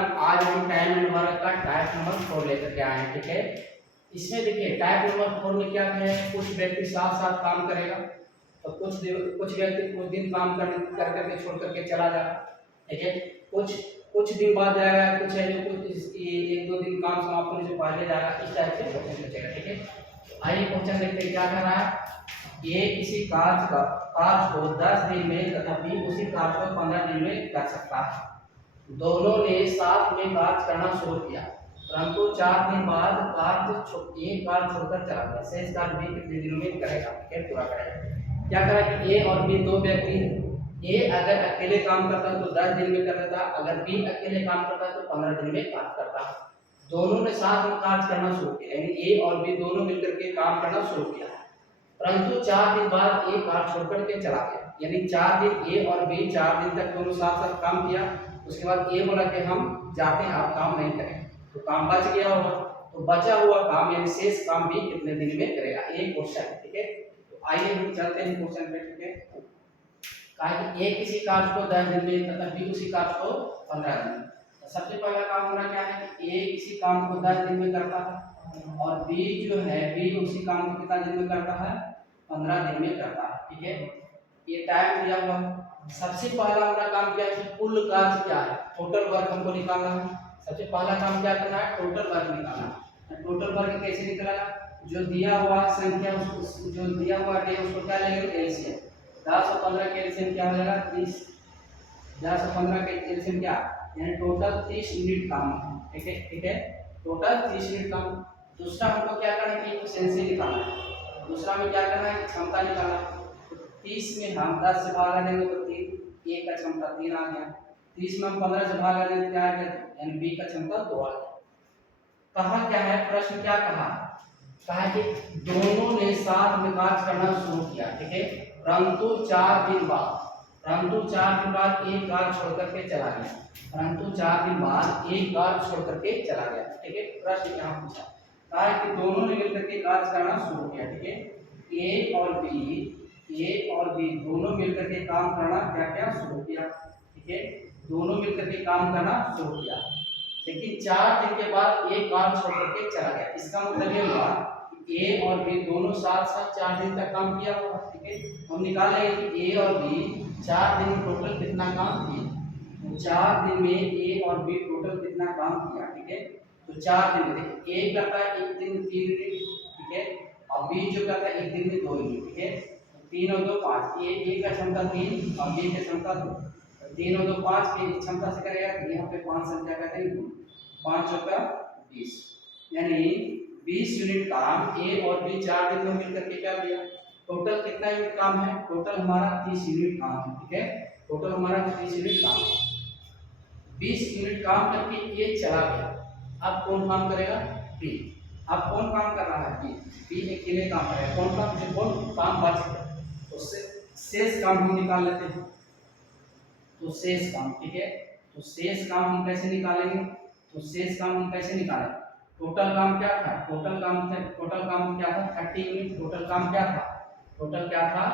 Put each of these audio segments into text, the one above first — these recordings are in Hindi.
आज हम टाइम एंड वर्क का टाइप नंबर 4 लेकर के आए हैं। ठीक है, इसमें देखिए टाइप नंबर 4 में क्या है, कुछ व्यक्ति साथ साथ काम करेगा तो कुछ व्यक्ति कुछ दिन काम कर करके छोड़ करके चला जाएगा। ठीक है, कुछ कुछ दिन बाद जाएगा, कुछ है जो कुछ एक दो दिन काम समाप्त होने से पहले जाएगा। इस टाइप से क्वेश्चन बचेगा। ठीक है, आइए क्वेश्चन देखते हैं क्या कर रहा है। ए किसी कार्य को 10 दिन में तथा बी उसी कार्य को 15 दिन में कर सकता है। दोनों ने साथ में कार्य करना शुरू किया, परंतु 4 दिन बाद एक कार्य छोड़कर चला गया। शेष कार्य बी कितने दिनों में करेगा, क्या पूरा करेगा। क्या करा कि ए और बी दो व्यक्ति हैं। ए अगर अकेले काम करता है तो 10 दिन में कर देता, अगर बी अकेले काम करता है तो 15 दिन में कार्य करता है। दोनों ने साथ में कार्य करना शुरू किया, यानी ए और बी दोनों मिलकर के काम करना शुरू किया, परंतु 4 दिन बाद एक कार्य छोड़कर के चला गया। यानी 4 दिन ए और बी 4 दिन तक दोनों साथ साथ काम किया। उसके बाद ए बोला कि हम जाते हैं, आप काम नहीं करें, तो काम बच गया होगा। तो बचा हुआ काम यानी शेष काम भी कितने दिन में करेगा, एक क्वेश्चन है। ठीक है, तो आइए हम चलते हैं क्वेश्चन पे। ठीक है, कहा कि ए किसी कार्य को 10 दिन में तथा बी उसी कार्य को 15 दिन में। तो सबसे पहला काम होना क्या है कि ए किसी काम को 10 दिन में करता है और बी जो है बी उसी काम को कितना दिन में करता है, 15 दिन में करता है। ठीक है, ये टाइम दिया हुआ है। सबसे पहला हमारा काम क्या है कि कुल कार्य क्या है, टोटल वर्क हमको निकालना है। सबसे पहला काम क्या करना है, टोटल वर्क निकालना है। टोटल वर्क कैसे निकालना, जो दिया हुआ संख्या उसको जो दिया हुआ डे उसको क्या लेंगे, एलसीएम। 10 और 15 के एलसीएम क्या हो जाएगा, 30। 10 और 15 के एलसीएम क्या, यानी टोटल 30 यूनिट काम है। ठीक है, ठीक है, टोटल 30 यूनिट काम। दूसरा हमको क्या करना है कि एफिशिएंसी निकालना है। दूसरा में क्या करना है, क्षमता निकालना है। 30 में हम 10 से भागा देंगे तो 3, ए का क्षमता 3 आ गया। 30 में हम 15 से भागा देंगे क्या आ गया, यानी बी का क्षमता 2 आ गया। कहा क्या है, प्रश्न क्या कहा कि दोनों ने साथ में कार्य करना शुरू किया। ठीक है, परंतु 4 दिन बाद एक कार्य छोड़ करके चला गया। परंतु 4 दिन बाद एक कार्य छोड़ करके चला गया। ठीक है, प्रश्न यहाँ पूछा कहा कि दोनों ने मिलकर के कार्य करना शुरू किया। ठीक है, ए और बी दोनों मिलकर के काम करना क्या शुरू किया। ठीक है, दोनों मिलकर के काम करना शुरू किया, लेकिन 4 दिन के बाद एक कार्य छोड़ करके चला गया। इसका मतलब ये हुआ कि ए और बी दोनों साथ साथ 4 दिन तक काम किया होगा। ठीक है, हम निकालेंगे कि ए और बी 4 दिन में टोटल कितना काम किया। 4 दिन में ए और बी टोटल कितना काम किया। ठीक है, तो 4 दिन में ए करता है 1 दिन में 3 यूनिट। ठीक है, और बी जो करता है 1 दिन में 2 यूनिट। ठीक है, 3 और 2 5, ए का क्षमता 3 और बी का क्षमता 2। 3 और 2 5 की क्षमता से करेगा तो यहाँ पे 5 संख्या कहते हैं 5 चौका 20, यानी 20 यूनिट काम ए और बी 4 दिन में मिलकर के क्या दिया। टोटल कितना यूनिट काम है, टोटल हमारा 30 यूनिट काम है। ठीक है, टोटल हमारा 30 यूनिट काम, 20 यूनिट काम करके ये चला गया। अब कौन काम करेगा, बी। अब कौन काम कर रहा है, बी अकेले काम करेगा। कौन काम बच गया, तो शेष काम हम निकाल लेते हैं। तो शेष काम, ठीक है, तो शेष काम हम कैसे निकालेंगे, तो शेष काम हम कैसे निकालें। टोटल काम क्या था, टोटल काम क्या था 30 यूनिट। टोटल काम क्या था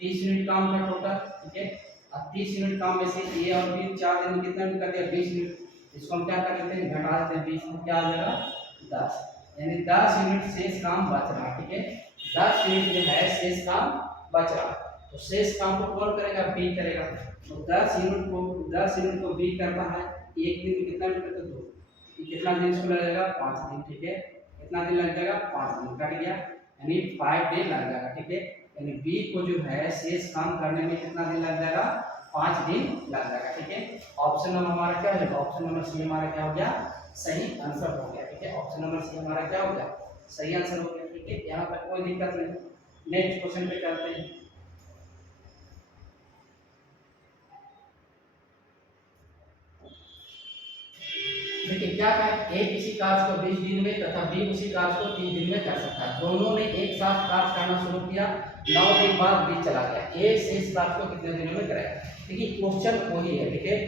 30 यूनिट काम था टोटल। ठीक है, अब 30 यूनिट काम में से ए और बी 4 दिन में कितना यूनिट कर दिया, 20 यूनिट। इसको हम क्या कर लेते हैं, घटा देते हैं। 20 में क्या आ जाएगा 10, यानी 10 यूनिट शेष काम बच रहा। ठीक है, 10 यूनिट जो है शेष काम बच रहा, तो शेष काम को कौन करेगा, बी करेगा। तो 10 यूनिट को बी करता है, एक दिन में कितना यूनिट करता है 2, कितना दिन इसको लगेगा 5 दिन। ठीक है, कितना दिन लग जाएगा 5 दिन, कट गया, यानी 5 डे लग जाएगा। ठीक है, यानी बी को जो है शेष काम करने में कितना दिन लग जाएगा, 5 दिन लग जाएगा। ठीक है, ऑप्शन नंबर हमारा क्या है, ऑप्शन नंबर सी हमारा क्या हो गया, सही आंसर हो गया। ठीक है, ऑप्शन नंबर सी हमारा क्या हो गया, सही आंसर हो गया। ठीक है, यहाँ तक कोई दिक्कत नहीं। नेक्स्ट क्वेश्चन पे चलते हैं। देखिए क्या कहा, ए किसी कार्य को 20 दिन में तथा बी उसी कार्य को 30 दिन में कर सकता है। दोनों ने एक साथ कार्य करना शुरू किया, 9 दिन बाद बी चला गया। ए शेष कार्य को कितने दिनों में करेगा। देखिए क्वेश्चन वही है। ठीक है,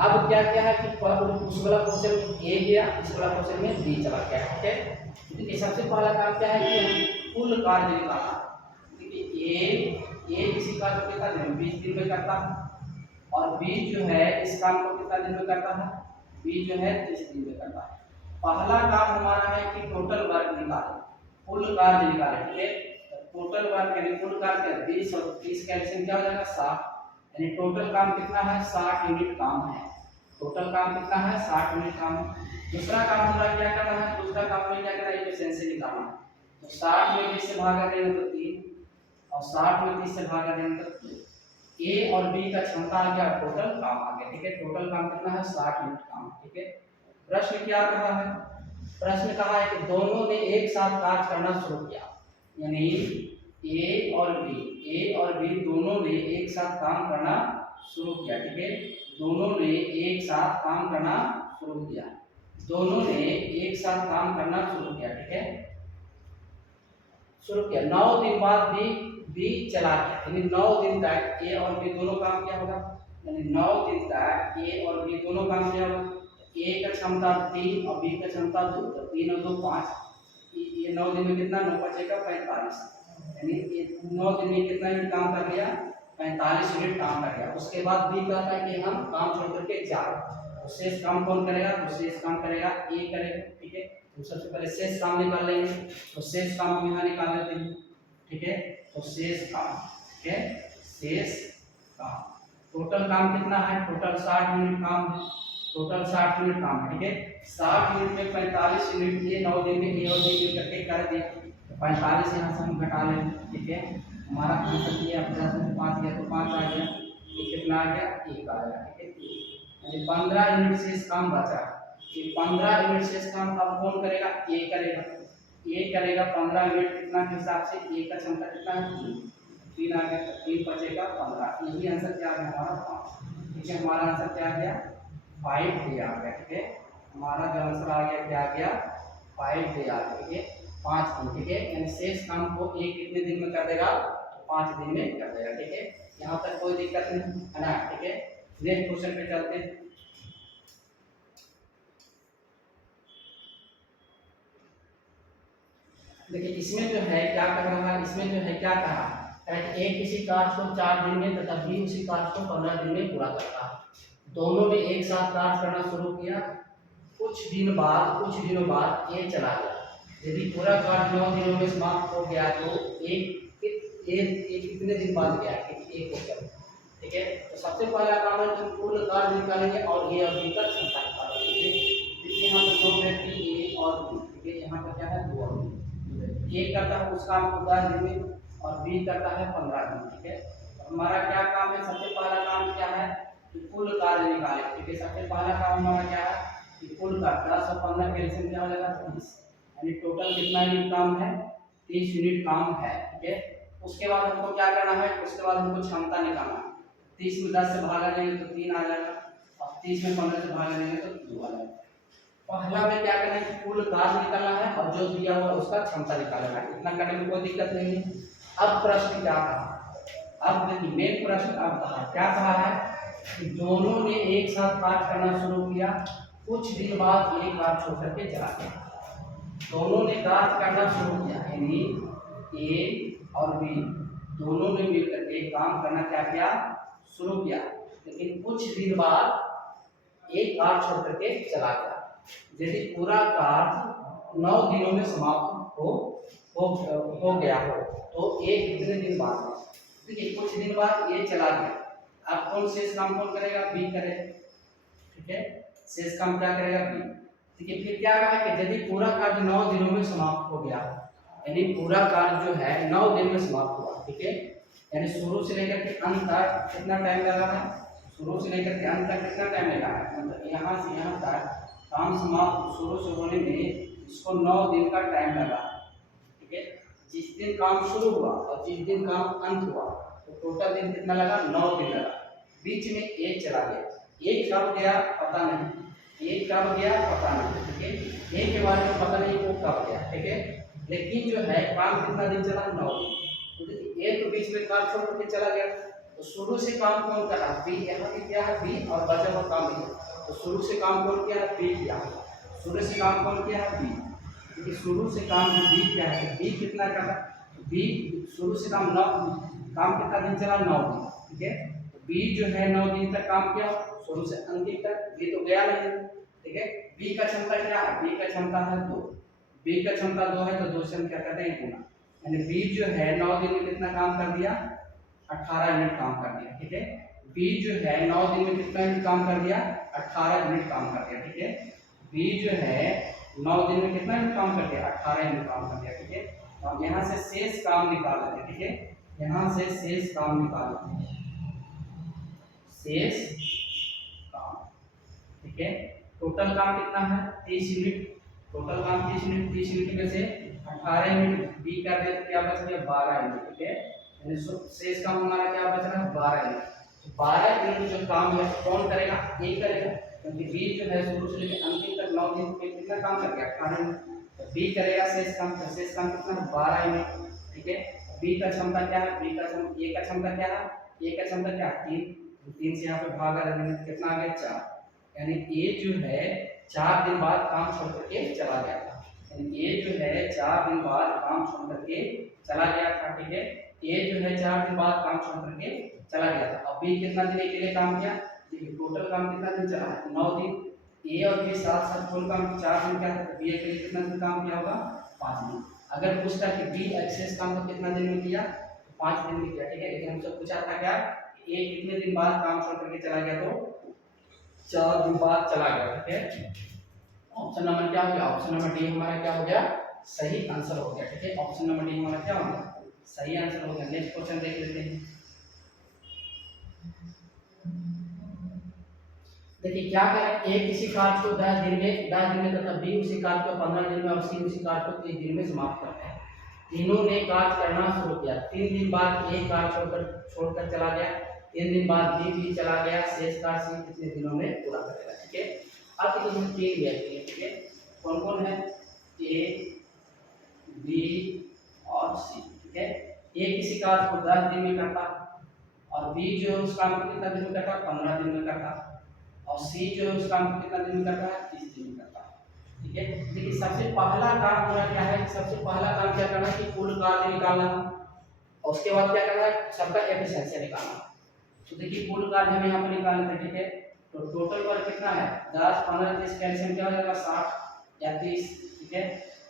अब क्या है कि उस वाला क्वेश्चन ए गया, इस वाला क्वेश्चन में बी चला गया। ठीक है, देखिए सबसे पहला काम क्या है कि कुल कार्य निकालना। देखिए ए किसी कार्य को कितना दिन में 20 दिन में करता है, और बी जो है इस काम को कितना दिन में करता है बी जो है 30 दिन में करता है। पहला काम हमारा है कि टोटल वर्क निकालें, कुल कार्य निकालें, ठीक है। टोटल वर्क यानी कुल कार्य 20 और 30 का एलसीएम क्या हो जाएगा 60, यानी टोटल काम कितना है 60 यूनिट काम है। टोटल काम कितना है 60 यूनिट काम है। दूसरा काम हमारा क्या करना है, दूसरा काम में क्या करना है, एफिशिएंसी निकालना है। तो 60 में 20 से भागा देंगे तो 3 और 60 में 30 से भागा देंगे तो 2। ए और बी का क्षमता आ गया, टोटल काम आ गया, ठीक है। टोटल काम कितना है 60 यूनिट काम, ठीक है। प्रश्न क्या कहा है, प्रश्न कहा है कि दोनों ने एक साथ कार्य करना शुरू किया, यानी ए और बी दोनों ने एक साथ काम करना शुरू किया, ठीक है। दोनों ने एक साथ काम करना शुरू किया, दोनों ने एक साथ काम करना शुरू किया, ठीक है। शुरू किया 9 दिन बाद बी चला गया, यानी 9 दिन तक ए और बी दोनों काम क्या होगा, यानी 9 दिन तक ए और बी दोनों काम क्या होगा। ए का क्षमता 3 और बी का क्षमता 2, तो 3 और 2 5, ये 9 दिन में कितना 9 बचेगा 45, यानी ये 9 दिन में कितना यूनिट काम कर लिया 45 यूनिट काम कर गया। उसके बाद बी कहता है कि हम काम छोड़ करके जाओ, तो शेष काम कौन करेगा, तो शेष काम करेगा ए करेगा, ठीक है। तो सबसे पहले शेष काम निकाल लेंगे, तो शेष काम हम यहाँ निकाल लेते हैं, ठीक है। तो शेष काम, ठीक है, शेष काम, टोटल काम कितना है, टोटल 60 यूनिट काम है, टोटल 60 यूनिट काम है, ठीक है। 60 यूनिट में 45 यूनिट ये 9 दिन में ए और बी इकट्ठे कर दिया, तो 45 यहाँ से हम घटा लें, ठीक है। हमारा आंसर ये 50 में 5 गया तो 5 आ गया, ये कितना आ गया 1 आ गया, ठीक है। यानी 15 यूनिट शेष काम बचा, ये 15 यूनिट शेष काम अब कौन करेगा, ए करेगा, ए करेगा 15 यूनिट कितना के हिसाब से, ए का क्षमता कितना है 3 आ गया, 3 बचेगा 15, यही आंसर क्या आ गया हमारा 5, ठीक है। हमारा आंसर क्या आ गया 5 डे आ गया, ठीक है। हमारा जो आंसर आ गया क्या आ गया 5 डे आ गया, ठीक है, 5 दिन, ठीक है। यानी शेष काम को ए कितने दिन में कर देगा, 5 दिन में कर देगा, ठीक है। यहाँ तक कोई दिक्कत नहीं है ना, ठीक है। नेक्स्ट क्वेश्चन पे चलते हैं। देखिए इसमें जो है क्या कर रहा है, इसमें जो है क्या कहा है, ए किसी कार्य को 4 दिन में तथा बी उसी कार्य को 15 दिन में पूरा करता है। दोनों ने एक साथ कार्य करना शुरू किया, कुछ दिनों बाद ए चला गया। यदि पूरा कार्य 9 दिनों में समाप्त हो गया तो एक कितने दिन बाद गया, एक क्वेश्चन, ठीक है। तो सबसे पहला काम है कि कुल कार्य निकालेंगे और ए और बी का क्षमता निकालेंगे, ठीक है। देखिए यहाँ पर 2 व्यक्ति ए और बी, ठीक है, यहाँ पर क्या है 2 और बी, ए करता है उस काम को 10 दिन में और बी करता है 15 दिन, ठीक है। तो हमारा क्या काम है, सबसे पहला काम क्या है कि कुल कार्य निकालें, ठीक है। सबसे पहला काम हमारा क्या है कि कुल कार्य 10 और 15 के एलसीएम क्या हो जाएगा 30, यानी टोटल कितना यूनिट काम है 30 यूनिट काम है, ठीक है। उसके बाद हमको क्या करना है, उसके बाद हमको क्षमता निकालना है। 30 में 10 से भागा देंगे तो 3 आ जाएगा और 30 में 15 से भागा देंगे तो 2 आ जाएगा। पहला में क्या करना है कि कुल कार्य निकालना है और जो दिया हुआ उसका क्षमता निकालना है, इतना करने में कोई दिक्कत नहीं है। अब प्रश्न क्या कहा, अब देखिए मेन प्रश्न अब कहा क्या कहा है कि दोनों ने एक साथ कार्य करना शुरू किया, कुछ दिन बाद एक कार्य छोड़ करके चला गया। दोनों ने कार्य करना शुरू किया, यानी ए और बी दोनों ने मिलकर के काम करना क्या किया शुरू किया, लेकिन कुछ दिन बाद एक कार्य छोड़ करके चला गया। यदि पूरा कार्य 9 दिनों में समाप्त हो गया हो तो ए कितने दिन बाद, देखिए कुछ दिन बाद ए चला गया, अब कौन शेष काम कौन करेगा, बी करेगा, ठीक है। शेष काम क्या करेगा बी, देखिए फिर क्या कहा कि यदि पूरा कार्य 9 दिनों में समाप्त हो गया, यानी पूरा कार्य जो है 9 दिन में समाप्त हुआ, ठीक है। यानी शुरू से लेकर के अंत तक कितना टाइम लगा है, शुरू से लेकर के अंत तक कितना टाइम लगा है, मतलब यहाँ से यहाँ तक काम समाप्त शुरू से होने में इसको 9 दिन का टाइम लगा, ठीक है। जिस दिन काम शुरू हुआ और जिस दिन काम अंत हुआ तो टोटल दिन कितना लगा 9 दिन लगा। बीच में एक चला गया, एक कब गया पता नहीं, एक कब गया पता नहीं, ठीक है। एक के बारे में पता नहीं वो कब गया, ठीक है। लेकिन जो है काम कितना दिन चला 9 दिन, तो देखिए ए तो बीच में काम छोड़ करके चला गया, तो शुरू से काम कौन करा बी, यहाँ भी क्या है बी और बचा हुआ काम भी, तो शुरू से काम कौन किया है बी किया, शुरू से काम कौन किया है बी, क्योंकि शुरू से काम जो बी किया है, बी कितना करा, बी शुरू से काम 9 काम कितना दिन चला 9 दिन, ठीक है। तो बी जो है 9 दिन तक काम किया शुरू से अंतिम तक, बी तो गया नहीं, ठीक है। बी का क्षमता क्या है, बी का क्षमता है 2, बी का क्षमता 2 है तो 2 से हम क्या करते हैं गुना, यानी बी जो है 9 दिन में कितना काम कर दिया, 18 यूनिट काम कर दिया, ठीक है। बी जो है 9 दिन में कितना यूनिट काम कर दिया, 18 यूनिट काम कर दिया, ठीक है। बी जो है 9 दिन में कितना यूनिट काम कर दिया, 18 यूनिट काम कर दिया, ठीक है। तो हम यहाँ से शेष काम निकाल लेते हैं, ठीक है, यहाँ से शेष काम निकाल लेते हैं, शेष काम, ठीक है। टोटल काम कितना है 30 यूनिट, टोटल काम 30 यूनिट, 30 यूनिट में से 18 यूनिट बी कर दे तो क्या बच गया 12 यूनिट, ठीक है। यानी शेष काम हमारा क्या बच रहा है 12 यूनिट। 12 यूनिट जो काम है कौन करेगा, ए करेगा, क्योंकि बी जो है शुरू से लेकर अंतिम तक 9 दिन में कितना काम कर गया 18 यूनिट, तो बी करेगा शेष काम, तो शेष काम कितना है 12 यूनिट, ठीक है। बी का क्षमता क्या है, बी का क्षमता, ए का क्षमता क्या है, ए का क्षमता क्या है 3, 3 से यहाँ पे भाग आ रहा है कितना आ गया 4, यानी ए जो है 4 दिन बाद काम छोड़ करके चला गया था, यानी ए जो है 4 दिन बाद काम छोड़ करके चला गया था, ठीक है। ए जो है 4 दिन बाद काम छोड़ करके चला गया था। अब बी कितना दिन के लिए काम किया, देखिए टोटल काम कितना दिन चला है 9 दिन, ए और बी साथ साथ कुल काम 4 दिन क्या था, बी के लिए कितना दिन काम किया होगा 5 दिन। अगर पूछता कि बी एक्सेस काम को कितना दिन में किया, 5 दिन में किया, ठीक है। लेकिन हमसे पूछा था क्या ए कितने दिन बाद काम छोड़ करके चला गया, तो 4 दिन बाद चला गया, ठीक है। ऑप्शन नंबर क्या हो गया, ऑप्शन नंबर डी हमारा क्या हो गया, सही आंसर हो गया, ठीक है। ऑप्शन नंबर डी हमारा क्या हो गया, सही आंसर हो गया। नेक्स्ट क्वेश्चन देख लेते हैं। देखिए क्या करें, एक किसी कार्य को 10 दिन में तथा बी उसी कार्य को 15 दिन में और सी उसी कार्य को 30 दिन में समाप्त करते हैं। तीनों ने कार्य करना शुरू किया, 3 दिन बाद एक कार्य छोड़कर चला गया, 3 दिन बाद बी भी चला गया, शेष कार्य सी कितने दिनों में पूरा करेगा, ठीक है। अब इसमें 3 व्यक्ति हैं, ठीक है, कौन कौन है, ए बी और सी, ठीक है। ए किसी कार्य को 10 दिन में करता और बी जो है उस काम को कितना दिन में करता, 15 दिन में करता, और सी जो है उस काम को कितना दिन में करता है, 30 दिन में करता है, ठीक है। देखिए सबसे पहला काम हमारा क्या है, सबसे पहला काम क्या करना है कि कुल कार्य निकालना है, और उसके बाद क्या करना है सबका एफिशिएंसी निकालना। तो देखिए कुल कार्य हम यहाँ पर निकाल लेते हैं, ठीक है। तो टोटल वर्क कितना है 10 15 30 कैल्शियम क्या हो जाएगा 60 या 30, ठीक है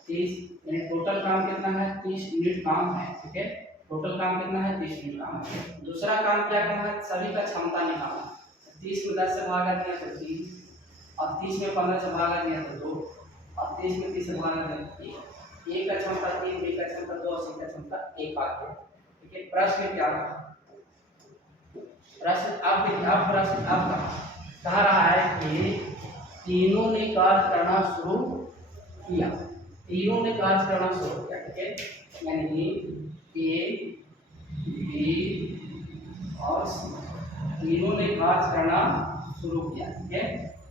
30, यानी टोटल काम कितना है 30 यूनिट काम है, ठीक है। टोटल काम कितना है 30 यूनिट काम है। दूसरा काम क्या करना है, सभी का क्षमता निकालना, 30 में 10 से भागा दिया तो 3, और 30 में 15 से भागा दिया तो 2, और 30 में 30 से भागा दिया तो 1, ए का क्षमता 3, बी का क्षमता 2, सी का क्षमता 1 आ गया, ठीक है। प्रश्न क्या था, प्रश्न अब देखिए, अब प्रश्न अब कह रहा है कि तीनों ने कार्य करना शुरू किया, तीनों ने कार्य करना शुरू किया, ठीक है। यानी ए बी और सी तीनों ने कार्य करना शुरू किया, ठीक है।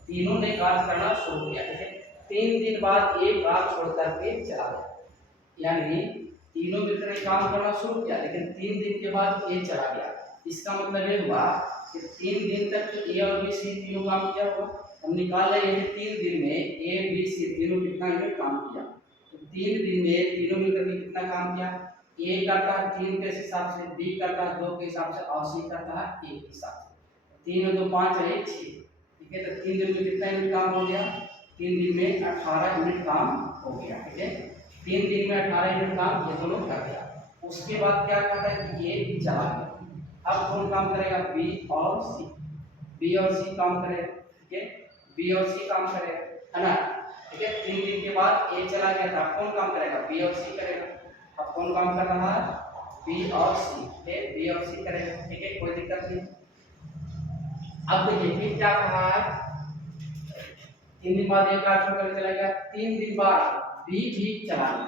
तीनों ने कार्य करना शुरू किया, ठीक है। 3 दिन बाद एक कार्य छोड़ करके चला गया, यानी तीनों मिलकर एक काम करना शुरू किया, लेकिन 3 दिन के बाद ए चला गया। इसका मतलब ये हुआ कि 3 दिन तक तो ए और बी सी तीनों काम किया होगा। हम निकाल रहे हैं 3 दिन में ए बी सी तीनों कितना यूनिट काम किया, तो 3 दिन में तीनों मिलकर के कितना काम किया, ए करता है 3 के हिसाब से, बी करता है 2 के हिसाब से, और सी करता है 1 के हिसाब से। 3 और 2 5 है 6, ठीक है। तो 3 दिन में कितना यूनिट काम हो गया, 3 दिन में 18 यूनिट काम हो गया, ठीक है। 3 दिन में 18 यूनिट काम ये दोनों कर दिया। उसके बाद क्या कहता है कि ये चला गया। अब कौन काम करेगा, बी और सी, बी और सी काम करेगा, ठीक है। बी और सी काम करेगा, है ना, ठीक है। 3 दिन के बाद ए चला गया था, कौन काम करेगा, बी और सी करेगा। अब कौन काम कर रहा है, बी और सी, ठीक है, बी और सी करेगा, ठीक है, कोई दिक्कत नहीं। अब देखिए फिर क्या कहा है, 3 दिन बाद एक कार्य छोड़ कर चला गया, 3 दिन बाद बी भी चला गया,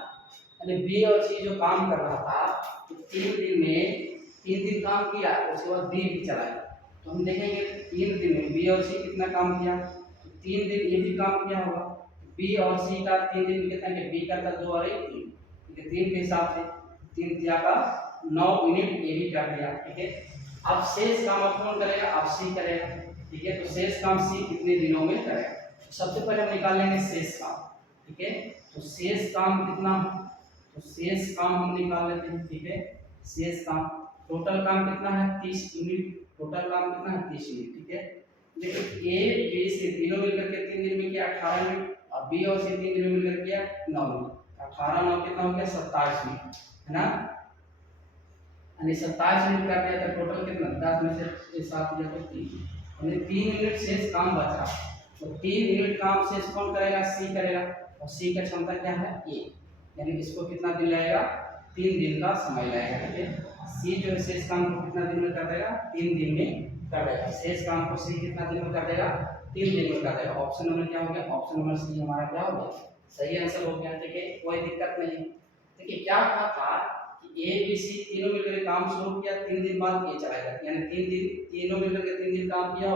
यानी बी और सी जो काम कर रहा था तो 3 दिन में 3 दिन काम किया, उसके बाद बी भी चला गया। तो हम देखेंगे 3 दिन में बी और सी कितना काम किया, तो 3 दिन ये भी काम किया होगा। बी और सी का 3 दिन में कितना किया, बी करता 2 और 1 3, ठीक है। 3 के हिसाब से 3 दिया का 9 यूनिट ये भी कर दिया, ठीक है। अब शेष काम अब कौन करेगा, अब सी करेगा, ठीक है। तो शेष काम सी कितने दिनों में करेगा, सबसे पहले हम निकाल लेंगे शेष काम, ठीक है। तो शेष काम कितना, तो शेष काम हम निकाल लेते हैं, ठीक है। शेष काम टोटल काम कितना है 30 यूनिट, टोटल काम कितना है 30 यूनिट, ठीक है। देखिए ए बी सी तीनों मिलकर के 3 दिन में किया 18 मिनट, और बी और सी 3 दिन में मिलकर किया 9 मिनट। 18 9 कितना हो गया 27 मिनट, है ना। यानी 27 मिनट कर दिया तो टोटल कितना 10 में से 7 दिया तो 3, यानी 3 मिनट शेष काम बच रहा। तो 3 मिनट काम शेष कौन करेगा, सी करेगा, और सी का क्षमता क्या है ए, यानी इसको कितना दिन लगेगा 3 दिन का समय लगेगा। ठीक है, सी जो है शेष काम को कितना दिन में कर देगा 3 दिन में कर देगा। शेष काम को सी कितना दिन में कर देगा 3 दिन में कर देगा। ऑप्शन नंबर क्या हो गया, ऑप्शन नंबर सी हमारा क्या हो गया, सही आंसर हो गया। ठीक है, कोई दिक्कत नहीं। देखिए क्या कहा था कि ए बी सी तीनों मिलकर काम शुरू किया, 3 दिन बाद ये चला गया, यानी 3 दिन तीनों मिलकर के 3 दिन काम किया,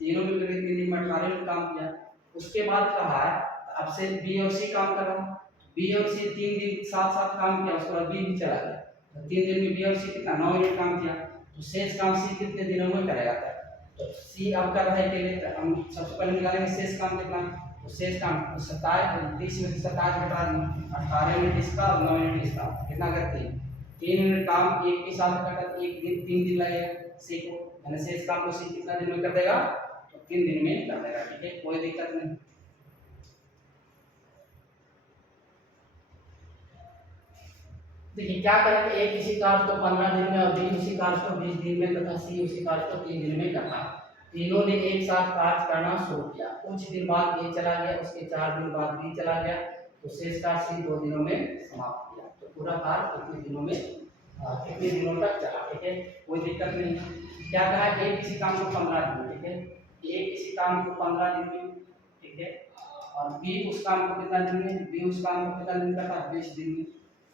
तीनों मिलकर के 3 दिन में 18 मिनट काम किया। उसके बाद कहा है अब से बी और सी काम कर रहा है, बी और सी 3 दिन साथ साथ काम किया, उसके बाद बी भी चला गया, तो 3 दिन में बी और सी कितना 9 मिनट काम किया, तो शेष काम सी कितने दिनों में करेगा। तो सी अब कर रहा है के लिए, तो हम सबसे पहले निकालेंगे शेष काम कितना, तो शेष काम 27 30 में से 27 घटा देंगे, 18 मिनट इसका और 9 मिनट इसका, कितना करते हैं 3 मिनट काम एक के साथ कटा, एक दिन 3 दिन लगेगा सी को, यानी शेष काम को सी कितना दिन में कर देगा, तो 3 दिन में कर देगा। ठीक है, कोई दिक्कत नहीं। देखिए क्या करेंगे, ए किसी कार्य को 15 दिन में और बी उसी कार्य को 20 दिन में तथा सी उसी कार्य को 3 दिन में करना। तीनों ने एक साथ कार्य करना शुरू किया, कुछ दिन बाद ए चला गया, उसके 4 दिन बाद बी चला गया, तो शेष कार्य सी 2 दिनों में समाप्त किया। तो पूरा कार्य कितने दिनों में कितने दिनों तक चला। ठीक है, कोई दिक्कत नहीं। क्या कहा है, ए किसी काम को 15 दिन में, ठीक है, ए किसी काम को 15 दिन में, ठीक है, और बी उस काम को कितना दिन में, बी उस काम को कितना दिन करता है 20 दिन में,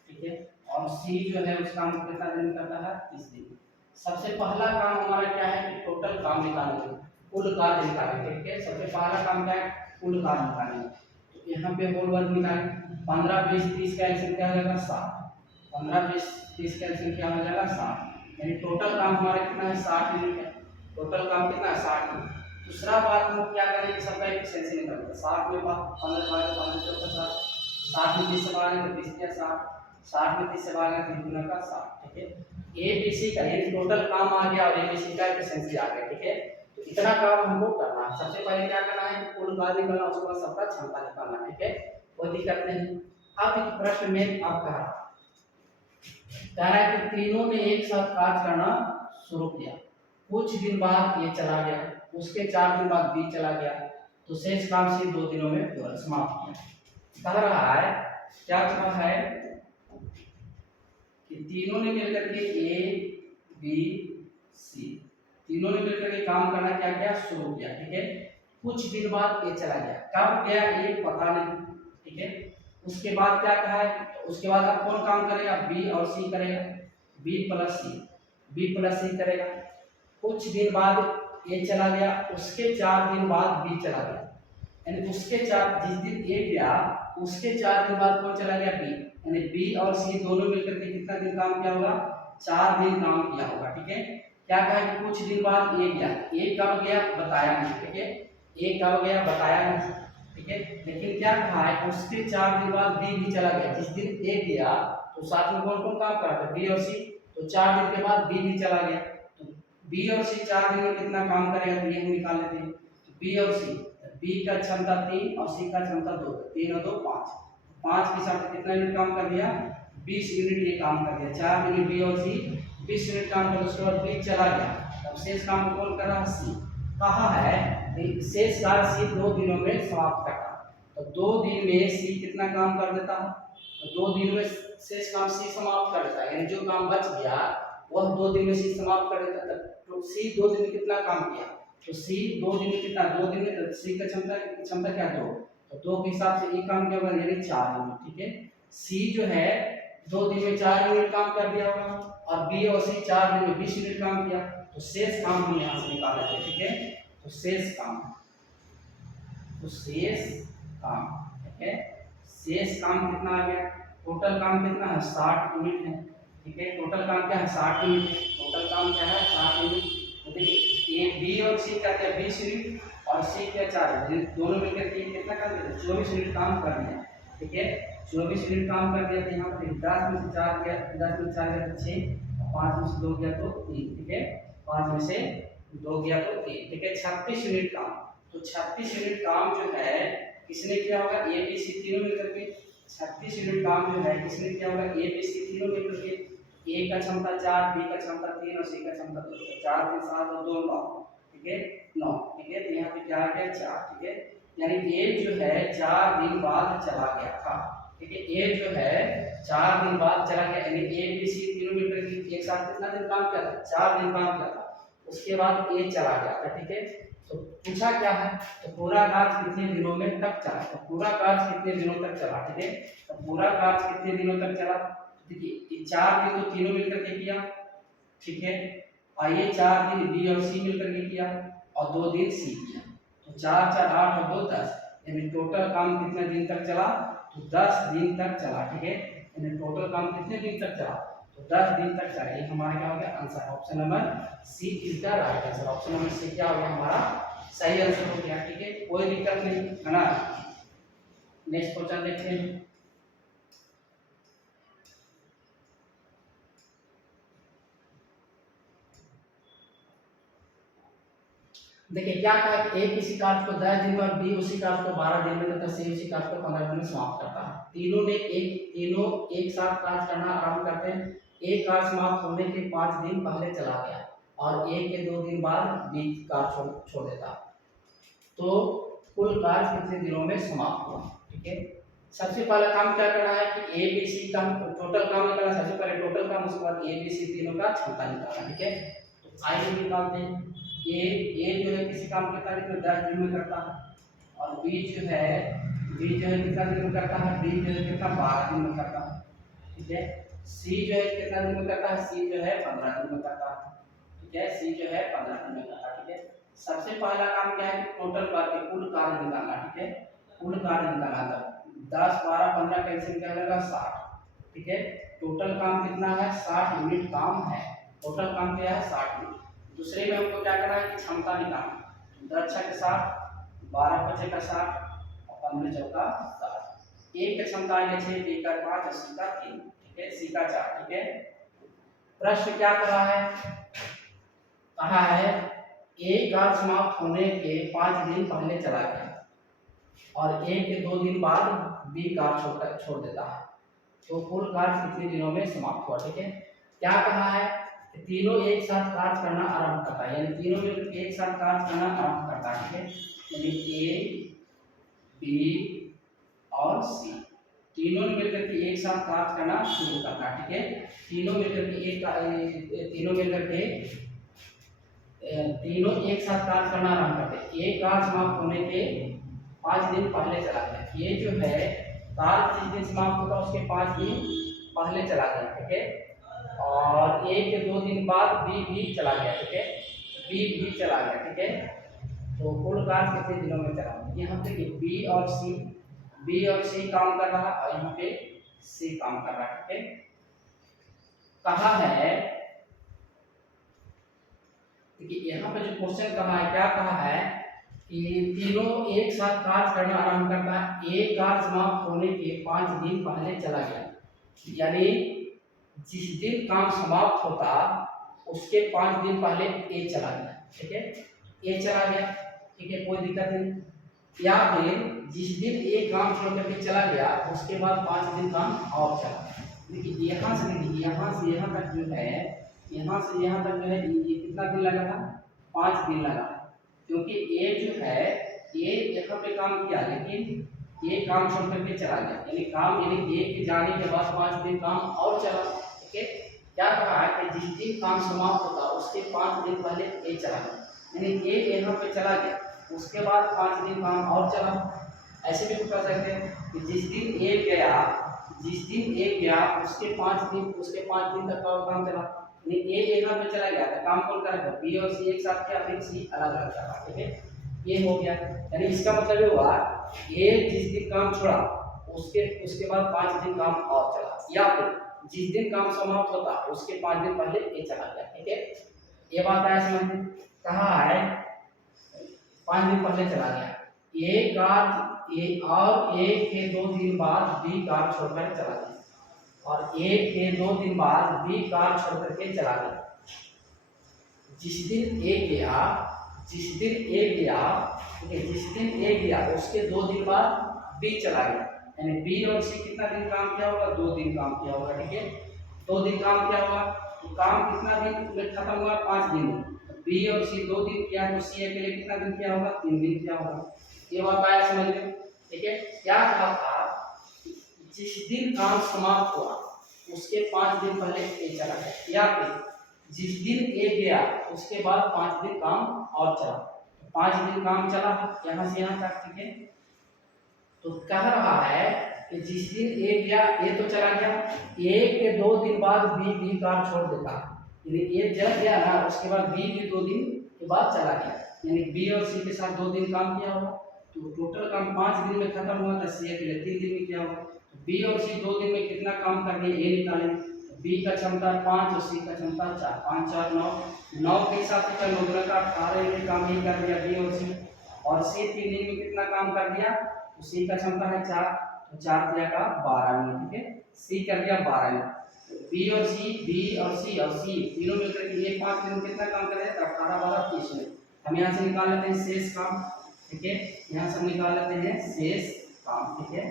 ठीक है, और सी जो है उस काम को कितना दिन करता है 30 दिन। सबसे पहला काम हमारा क्या है कि टोटल काम निकालेंगे, कुल कार्य निकालेंगे। ठीक है, सबसे पहला काम क्या है, कुल कार्य निकालेंगे। तो यहाँ पे होल वर्क निकालें, 15 20 30 का एलसीएम क्या हो जाएगा 7, 15 20 30 का एलसीएम क्या हो जाएगा 7, यानी टोटल काम हमारा कितना है 60 मिनट है। टोटल काम कितना है 60 मिनट। दूसरा बात हम क्या करेंगे, सबका एफिशिएंसी निकालेंगे। 60 में 15 बार 15 चौका 60, 60 में 30 से भागेंगे तो 20 क्या 60, 60 में 30 से भागेंगे तो गुना का 60। ठीक है, ए बी सी का ये टोटल काम आ गया और ए बी सी का एफिशिएंसी आ गया। ठीक है, तो इतना काम हमको करना है। सबसे पहले क्या करना है, कुल कार्य निकालना, उसके बाद सबका क्षमता निकालना। ठीक है, कोई दिक्कत नहीं। अब एक प्रश्न में आपका कह रहा है कि तीनों ने एक साथ कार्य करना शुरू किया, कुछ दिन बाद ये चला गया, उसके 4 दिन बाद बी चला गया, तो शेष काम से 2 दिनों में पूरा समाप्त किया। कह रहा है क्या कहा है कि तीनों ने मिलकर के ए बी सी तीनों ने मिलकर के काम करना क्या किया शुरू किया। ठीक है, कुछ दिन बाद ए चला गया, कब गया ये पता नहीं। ठीक है, उसके बाद क्या कहा है, उसके बाद अब कौन काम करेगा, बी और सी करेगा, बी प्लस सी करेगा। कुछ दिन बाद ए चला गया, उसके 4 दिन बाद बी चला गया, यानी उसके 4 जिस दिन ए गया उसके 4 दिन बाद कौन चला गया बी, यानी बी और सी दोनों मिलकर के कितना दिन काम किया होगा 4 दिन काम किया होगा। ठीक है, क्या कहा है कि कुछ दिन बाद ए गया, ए कब गया बताया नहीं। ठीक है, ए कब गया बताया नहीं। ठीक है, लेकिन क्या कहा है उसके 4 दिन बाद बी भी चला गया। जिस दिन ए गया तो साथ में कौन कौन काम करा था, बी और सी, तो 4 दिन के बाद बी भी चला गया, तो बी और सी 4 दिन में कितना काम करेगा तो ये हम निकाल लेते हैं। तो बी और सी, बी का क्षमता 3 और सी का क्षमता 2, 3 और 2 5, 5 के साथ कितना यूनिट काम कर दिया 20 यूनिट ये काम कर दिया। 4 दिन में बी और सी 20 यूनिट काम कर, उसके बाद बी चला गया, अब शेष काम को कौन कर रहा है सी। कहा है शेष कार्य सी 2 दिनों में समाप्त करता, तो 2 दिन में सी कितना काम कर देता है, तो 2 दिन में शेष काम सी समाप्त कर देता है, यानी जो काम बच गया वह 2 दिन में सी समाप्त कर देता है। तो सी 2 दिन में कितना काम किया, तो सी 2 दिन में कितना, 2 दिन में तो सी का क्षमता क्या 2, तो 2 के हिसाब से ये काम क्या होगा यानी 4 यूनिट। ठीक है, सी जो है 2 दिन में 4 यूनिट काम कर दिया होगा, और बी और सी 4 दिन में 20 यूनिट काम किया, तो शेष काम हम यहाँ से निकाल लेते हैं। ठीक है, तो शेष काम, ठीक है, शेष काम कितना आ गया, टोटल काम कितना है 60 यूनिट है। ठीक है, टोटल काम क्या है 60 यूनिट, टोटल काम क्या है 60 यूनिट। तो देखिए ए बी और सी का क्या 20 यूनिट और सी क्या 4 यूनिट, दोनों मिलकर के कितना काम कर दिया 24 यूनिट काम कर दिया। ठीक है, 24 यूनिट काम कर दिया, तो यहाँ पर 10 में से 4 गया, 10 में 4 गया तो 6, 5 में से 2 गया तो 3। ठीक है, 5 में से 2 गया तो 3, ठीक है। 36 यूनिट काम, तो 36 यूनिट काम जो है किसने किया होगा, ए बी सी तीनों मिलकर के। 36 यूनिट काम जो है किसने किया होगा, ए बी सी तीनों मिलकर के। ए का क्षमता 4, बी का क्षमता 3 और सी का क्षमता 2। 4 3 7 और 2 9, ठीक है 9, ठीक है। तो यहाँ पे क्या आ गया 4, ठीक है। यानी ए जो है 4 दिन बाद चला गया था, ठीक है। ए जो है 4 दिन बाद चला गया, यानी ए बी सी तीनों मिलकर के एक साथ कितना दिन काम किया था, 4 दिन काम किया था। उसके बाद ए चला गया था, ठीक है। तो पूछा क्या है, तो पूरा कार्य कितने दिनों में तक चला, तो पूरा कार्य कितने दिनों तक चला, ठीक है। तो पूरा कार्य कितने दिनों तक चला, देखिए 4 दिन तो तीनों मिलकर के किया, ठीक है। और ये 4 दिन बी और सी मिलकर के किया और 2 दिन सी किया, तो 4 4 8 और 2 10, यानी टोटल काम कितने दिन तक चला, तो 10 दिन तक चला, ठीक है। यानी टोटल काम कितने दिन तक चला, तो 10 दिन तक चला। ये हमारा क्या हो गया answer, option number C is the right answer. Option number C क्या हो गया हमारा सही आंसर हो गया, ठीक है। कोई दिक्कत नहीं है ना। नेक्स्ट क्वेश्चन देखते हैं। देखिए क्या कहा कि ए किसी कार्य को 10 दिन में, बी उसी कार्य को 12 दिन में तथा सी उसी कार्य को 15 दिन में समाप्त करता है। तीनों एक साथ कार्य करना आरंभ करते हैं। एक कार्य समाप्त होने के 5 दिन पहले चला गया और ए के 2 दिन बाद बी कार्य छोड़ देता, तो कुल कार्य कितने दिनों में समाप्त हुआ, ठीक है। सबसे पहला काम क्या करना है कि ए बी सी का टोटल काम निकालना। सबसे पहले टोटल काम, उसके बाद ए बी सी तीनों का क्षमता निकालना, ठीक है। तो आइए निकालते हैं। ए जो है किसी काम कितना दिन में, 10 दिन में करता है। और बी जो है कितना दिन में करता है, बी जो है कितना 12 दिन में करता है, ठीक है। सी जो है कितना दिन में करता है, सी जो है 15 दिन में करता है, ठीक है। सी जो है 15 दिन में करता है, ठीक है। सबसे पहला काम क्या है कि टोटल कार्य, कुल कार्य निकालना, ठीक है। कुल कार्य निकालना, तो 10 12 15 कैंसिल क्या होगा 60, ठीक है। टोटल काम कितना है 60 यूनिट काम है, टोटल काम क्या है 60 यूनिट। दूसरे में हमको क्या करना है कि क्षमता निकालना, 10 6 के 60, 12 5 का 60 और 15 चौका 60। ए की क्षमता है 6, बी का 5 और सी का 3, ठीक है, सी का 4, ठीक है। प्रश्न क्या कहा है, कहा है ए कार्य समाप्त होने के 5 दिन पहले चला गया और ए के 2 दिन बाद बी कार्य छोड़ देता है, तो कुल कार्य कितने दिनों में समाप्त हुआ, ठीक है। क्या कहा है, तीनों एक साथ कार्य करना आरंभ करता है, यानी तीनों मिलकर एक साथ कार्य करना आरंभ करता है, ठीक है। यानी ए बी और सी तीनों मिलकर के एक साथ कार्य करना शुरू करता है, ठीक है। तीनों मिलकर के तीनों एक साथ कार्य करना आरंभ करते हैं। एक कार्य समाप्त होने के 5 दिन पहले चला गया, ये जो है कार्य जिस दिन समाप्त होगा उसके 5 दिन पहले चला गया, ठीक है। और ए के 2 दिन बाद बी भी चला गया, ठीक है, बी भी चला गया, ठीक है। तो कुल कार्य कितने दिनों में चला, यहाँ पे बी और सी काम कर रहा है और यहाँ पे सी काम कर रहा है, ठीक है। कहा है देखिए यहाँ पे जो क्वेश्चन कहा है, क्या कहा है कि तीनों एक साथ कार्य करना आरंभ करता है। एक कार्य समाप्त होने के 5 दिन पहले चला गया, यानी जिस दिन काम समाप्त होता उसके 5 दिन पहले ए चला गया, ठीक है, ए चला गया, ठीक है, कोई दिक्कत नहीं। या फिर जिस दिन एक काम छोड़ करके चला गया उसके बाद 5 दिन काम और चला। देखिए यहाँ से यहाँ तक जो है, यहाँ से यहाँ तक जो है ये कितना दिन लगा था, 5 दिन लगा, क्योंकि ए जो है ये यहाँ पे काम किया लेकिन ये काम छोड़ करके चला गया, यानी ए के जाने के बाद 5 दिन काम और चला, ठीक है। क्या कहा है कि जिस दिन काम समाप्त होता उसके 5 दिन पहले ए चला गया, यानी ए यहाँ पे चला गया उसके बाद 5 दिन काम और चला। ऐसे भी कर सकते हैं कि जिस दिन ए गया उसके 5 दिन तक का काम चला, यानी ए यहाँ पे चला गया तो काम कौन करेगा, बी और सी एक साथ किया, फिर सी अलग अलग चला, ठीक है, ये हो गया। यानी इसका मतलब ये हुआ ए जिस दिन काम छोड़ा उसके बाद 5 दिन काम और चला, या फिर जिस दिन काम समाप्त होता उसके 5 दिन पहले ए चला गया, ठीक है। ये बात है समझ में, कहा है 5 दिन पहले चला गया ए के 2 दिन बाद बी कार छोड़कर चला गया और ए के 2 दिन बाद बी कार छोड़ करके चला गया। जिस दिन ए गया, जिस दिन ए गया, ठीक है, जिस दिन ए गया उसके 2 दिन बाद बी चला गया, यानी बी और सी कितना दिन काम किया होगा, 2 दिन काम किया होगा, ठीक है, 2 दिन काम किया होगा। तो काम कितना दिन में खत्म हुआ, 5 दिन। बी और सी 2 दिन किया तो सी के लिए कितना दिन किया होगा, 3 दिन किया होगा। ये बात आया समझ में, ठीक है। क्या कहा था, जिस दिन काम समाप्त हुआ उसके 5 दिन पहले ए चला गया, या फिर जिस दिन ए गया उसके बाद 5 दिन काम और चला, 5 दिन काम चला यहाँ से यहाँ तक, ठीक है। तो कह रहा है कि जिस दिन ए गया, ए तो चला गया, ए के 2 दिन बाद बी काम छोड़ देता, यानी ए जब गया ना उसके बाद बी भी 2 दिन के बाद चला गया, यानी बी और सी के साथ 2 दिन काम किया होगा। तो टोटल काम 5 दिन में खत्म हुआ था, सी के लिए 3 दिन में किया होगा। तो बी और सी 2 दिन में कितना काम कर गए, ए निकालें। बी का क्षमता 5 और सी का क्षमता 4, 5 4 9, 9 के हिसाब से 9 गुना का 18 में काम ही कर दिया बी और सी। और सी 3 दिन में कितना काम कर दिया, तो सी का क्षमता है 4, तो 4 दिया का 12 में, ठीक है, सी कर दिया 12 में। बी और सी तीनों मिलकर के ये 5 दिन कितना काम कर रहे हैं, 18 12 30 में। हम यहाँ से निकाल लेते हैं शेष काम, ठीक है, यहाँ से निकाल लेते हैं शेष काम, ठीक है,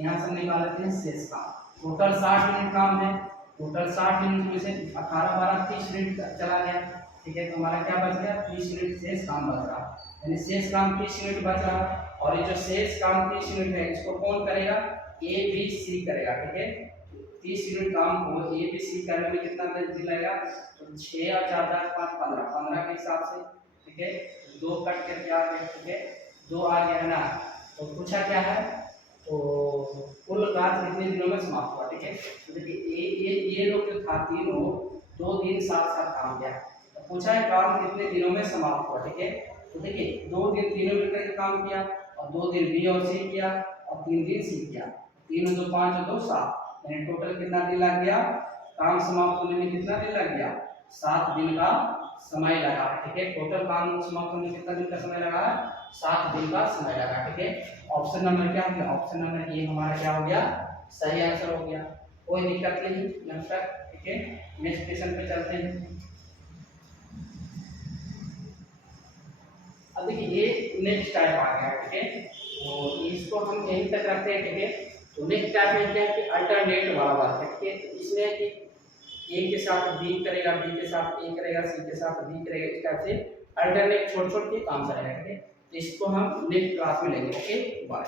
यहाँ से निकाल लेते हैं शेष काम। टोटल 60 मिनट काम है, टोटल 60 मिनट में से 18 12 30 मिनट चला गया, ठीक है। तो हमारा क्या बच गया, 30 मिनट शेष काम बच रहा, यानी शेष काम 30 मिनट बच रहा। और ये जो शेष काम 30 मिनट है इसको कौन करेगा, ए बी सी करेगा, ठीक है। 30 मिनट काम को ए बी सी करने में कितना दिन लगेगा, तो 6 और 4 10 5 15, 15 के हिसाब से, ठीक है, 2 कट करके आ गए, ठीक है, 2 आ गया है ना। तो पूछा क्या है, तो कुल कार्य कितने दिनों में समाप्त हुआ, ठीक है। तो देखिए ये लोग जो था तीनों 2 दिन साथ साथ काम किया, तो पूछा है काम कितने दिनों में समाप्त हुआ, ठीक है। तो देखिए 2 दिन तीनों मिलकर के काम किया, और 2 दिन बी और सी किया, और 3 दिन सी किया, 3 2 5 और 2 7, यानी टोटल कितना दिन लग गया, काम समाप्त होने में कितना दिन लग गया, 7 दिन का समय लगा, ठीक है। टोटल काम समाप्त होने में कितना दिन का समय लगा है, 7 दिन का समय लगा, ठीक है। ऑप्शन नंबर क्या हो गया, ऑप्शन नंबर ए हमारा क्या हो गया, सही आंसर हो गया। कोई दिक्कत नहीं यहाँ तक, ठीक है। नेक्स्ट क्वेश्चन पे चलते हैं। अब देखिए ये नेक्स्ट टाइप आ गया, ठीक है, तो इसको हम यहीं तक रखते हैं, ठीक है। तो नेक्स्ट टाइप में क्या है कि अल्टरनेट वाला बात है, ठीक है। इसमें कि ए के साथ बी करेगा, बी के साथ ए करेगा, सी के साथ बी करेगा, इस टाइप से अल्टरनेट छोड़ छोड़ के काम चलेगा, ठीक है। तो इसको हम नेक्स्ट क्लास में लेंगे, ओके, बाय।